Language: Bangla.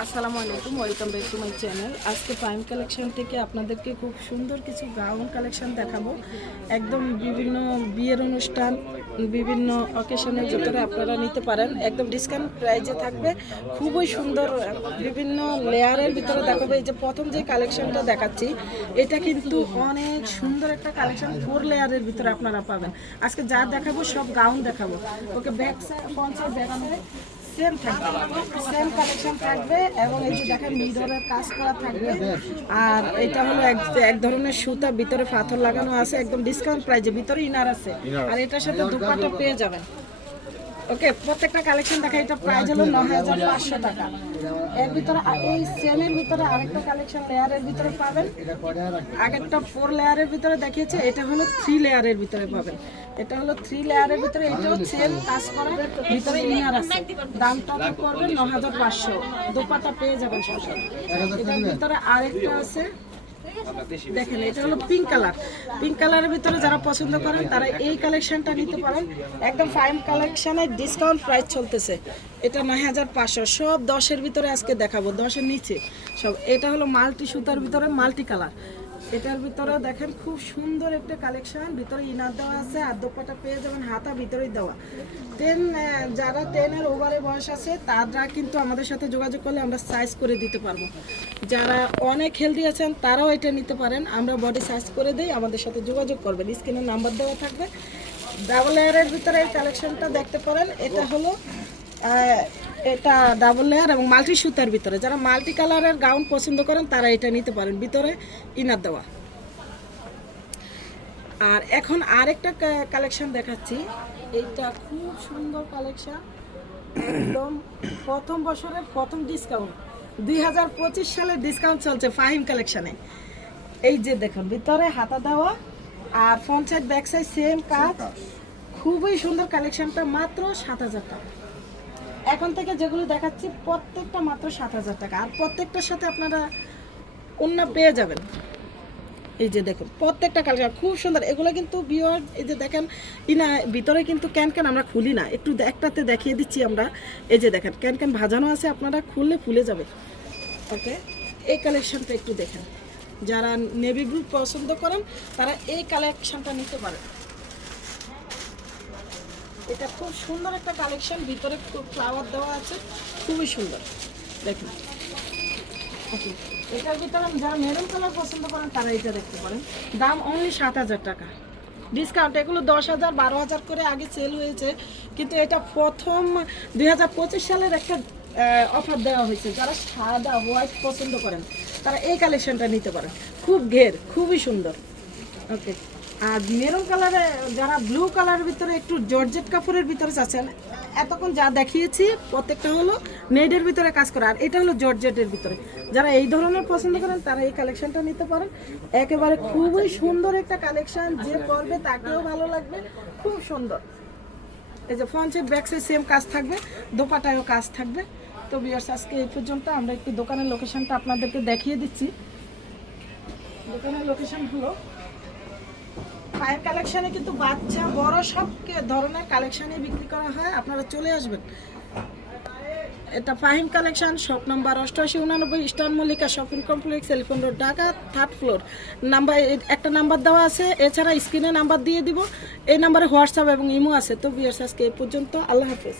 আসসালামু আলাইকুম, welcome back to my channel. আজকে প্রাইম কালেকশন থেকে আপনাদেরকে খুব সুন্দর কিছু গাউন কালেকশন দেখাবো। একদম বিভিন্ন বিয়ের অনুষ্ঠান, বিভিন্ন অকেশনের ভিতরে আপনারা নিতে পারেন। একদম ডিসকাউন্ট প্রাইজে থাকবে। খুবই সুন্দর বিভিন্ন লেয়ারের ভিতরে দেখাবো। এই যে প্রথম যে কালেকশনটা দেখাচ্ছি, এটা কিন্তু অনেক সুন্দর একটা কালেকশন ফোর লেয়ারের ভিতরে আপনারা পাবেন। আজকে যা দেখাবো সব গাউন দেখাবো। Okay back side front same থাকবে। সেম কালেকশন থাকবে এবং এই যে দেখেন মিররের কাজ করা থাকবে। আর এটা হলো এক এক ধরনের সুতা, ভিতরে পাথর লাগানো আছে, একদম ডিসকাউন্ট প্রাইজে ভিতরে ইনার আছে। আর এটার সাথে দুপাটা পেয়ে যাবেন। ওকে, প্রত্যেকটা কালেকশন দেখা এটা প্রাইস হলো ন হাজার পাঁচশো টাকা। এর ভিতরে এই সেমের ভিতরে আরেকটা কালেকশন লেয়ারের ভিতরে পাবেন। আগেরটা ফোর লেয়ারের ভিতরে দেখিয়েছে, এটা হলো থ্রি লেয়ারের ভিতরে পাবেন। এটা হলো থ্রি লেয়ারের ভিতরে, এটাও সেম কাজ করা, ভিতরে ইনার আছে। দামটা তো পড়বে ন হাজার পাঁচশো। দোপাটা পেয়ে যাবেন সব এটার ভিতরে আরেকটা আছে দেখেন, এটা হলো পিঙ্ক কালার পিঙ্ক কালারের ভিতরে যারা পছন্দ করেন, তারা এই কালেকশনটা নিতে পারেন। একদম ফাইন কালেকশনে ডিসকাউন্ট প্রাইস চলতেছে। এটা নয় হাজার পাঁচশো। সব দশের ভিতরে আজকে দেখাবো, দশের নিচে। সব, এটা হলো মাল্টি সুতার ভিতরে মাল্টি কালার এটার ভিতরে দেখেন খুব সুন্দর একটা কালেকশন। ভিতরে ইনার দেওয়া আছে আর দোপাটা পেয়ে যাবেন হাতা ভিতরেই দেওয়া। টেন যারা টেনের ওভারে বয়স আছে, তারা কিন্তু আমাদের সাথে যোগাযোগ করলে আমরা সাইজ করে দিতে পারব। যারা অনেক হেলদি আছেন, তারাও এটা নিতে পারেন। আমরা বডি সাইজ করে দিই, আমাদের সাথে যোগাযোগ করবেন। স্ক্রিনে নাম্বার দেওয়া থাকবে। ডাবল এয়ারের ভিতরে এই কালেকশনটা দেখতে পারেন। এটা হলো এটা ডাবল লেয়ার এবং মাল্টি সুতার ভিতরে। যারা মাল্টি কালারের গাউন পছন্দ করেন তারা এটা নিতে পারেন। ভিতরে ইনার দেওয়া। আর এখন আরেকটা কালেকশন দেখাচ্ছি। এইটা খুব সুন্দর কালেকশন একদম প্রথম বছরের প্রথম ডিসকাউন্ট দুই হাজার পঁচিশ সালের ডিসকাউন্ট চলছে ফাহিম কালেকশনে এই যে দেখুন ভিতরে হাতা দেওয়া আর front side back side same কাজ। খুবই সুন্দর কালেকশনটা মাত্র সাত হাজার টাকা। এখন থেকে যেগুলো দেখাচ্ছি, প্রত্যেকটা মাত্র সাত হাজার টাকা। আর প্রত্যেকটার সাথে আপনারা অন্য পেয়ে যাবেন। এই যে দেখুন, প্রত্যেকটা কালেকশন খুব সুন্দর। এগুলো কিন্তু বিয়র এই যে দেখেন, ইনা, ভিতরে কিন্তু ক্যান ক্যান আমরা খুলি না। একটু একটাতে দেখিয়ে দিচ্ছি আমরা। এই যে দেখেন, ক্যান ক্যান ভাজানো আছে আপনারা, খুললে ফুলে যাবে। ওকে? এই কালেকশনটা একটু দেখেন। যারা নেভি ব্লু পছন্দ করেন, তারা এই কালেকশনটা নিতে পারেন। এটা খুব সুন্দর একটা কালেকশন ভিতরে ফ্লাওয়ার দেওয়া আছে। খুবই সুন্দর। দেখুন। এটার ভিতরে যারা মেরুন কালার পছন্দ করেন, তারা এটা দেখতে পারেন। দাম অনলি সাত হাজার টাকা। ডিসকাউন্ট এগুলো দশ হাজার, বারো হাজার করে আগে সেল হয়েছে। কিন্তু এটা প্রথম দুই হাজার পঁচিশ সালের একটা অফার দেওয়া হয়েছে। যারা সাদা হোয়াইট পছন্দ করেন, তারা এই কালেকশনটা নিতে পারেন। খুব ঘের, খুবই সুন্দর। ওকে। আর মেরুন কালারে, যারা ব্লু কালারের ভিতরে একটু জর্জেট কাপড়ের ভিতরে চাচ্ছেন, এতক্ষণ যা দেখিয়েছি, প্রত্যেকটা হলো নেডের ভিতরে কাজ করা। আর এটা হলো জর্জেটের ভিতরে। যারা এই ধরনের পছন্দ করেন, তারা এই কালেকশনটা নিতে পারেন। একেবারে খুবই সুন্দর একটা কালেকশন যে পরবে তাকেও ভালো লাগবে। খুব সুন্দর। এই যে ফ্রন্ট সাইড সেম কাজ থাকবে, দোপাটায়ও কাজ থাকবে। তো বিয়ার্স আজকে এই পর্যন্ত আমরা একটু দোকানের লোকেশনটা আপনাদেরকে দেখিয়ে দিচ্ছি। দোকানের লোকেশন হলো পায়ের কালেকশনে কিন্তু বাচ্চা, বড় সব ধরনের কালেকশনই বিক্রি করা হয়। আপনারা চলে আসবেন। এটা ফাহিম কালেকশন শপ নাম্বার অষ্টআশি উনানব্বই eastern Mallika shopping complex elephant road Dhaka third floor number একটা নাম্বার দেওয়া আছে। এছাড়া স্ক্রিনে নাম্বার দিয়ে দিব। এই নাম্বারে হোয়াটসঅ্যাপ এবং ইমো আছে। তো বিয়ার্স আজকে এই পর্যন্ত। আল্লাহ হাফেজ।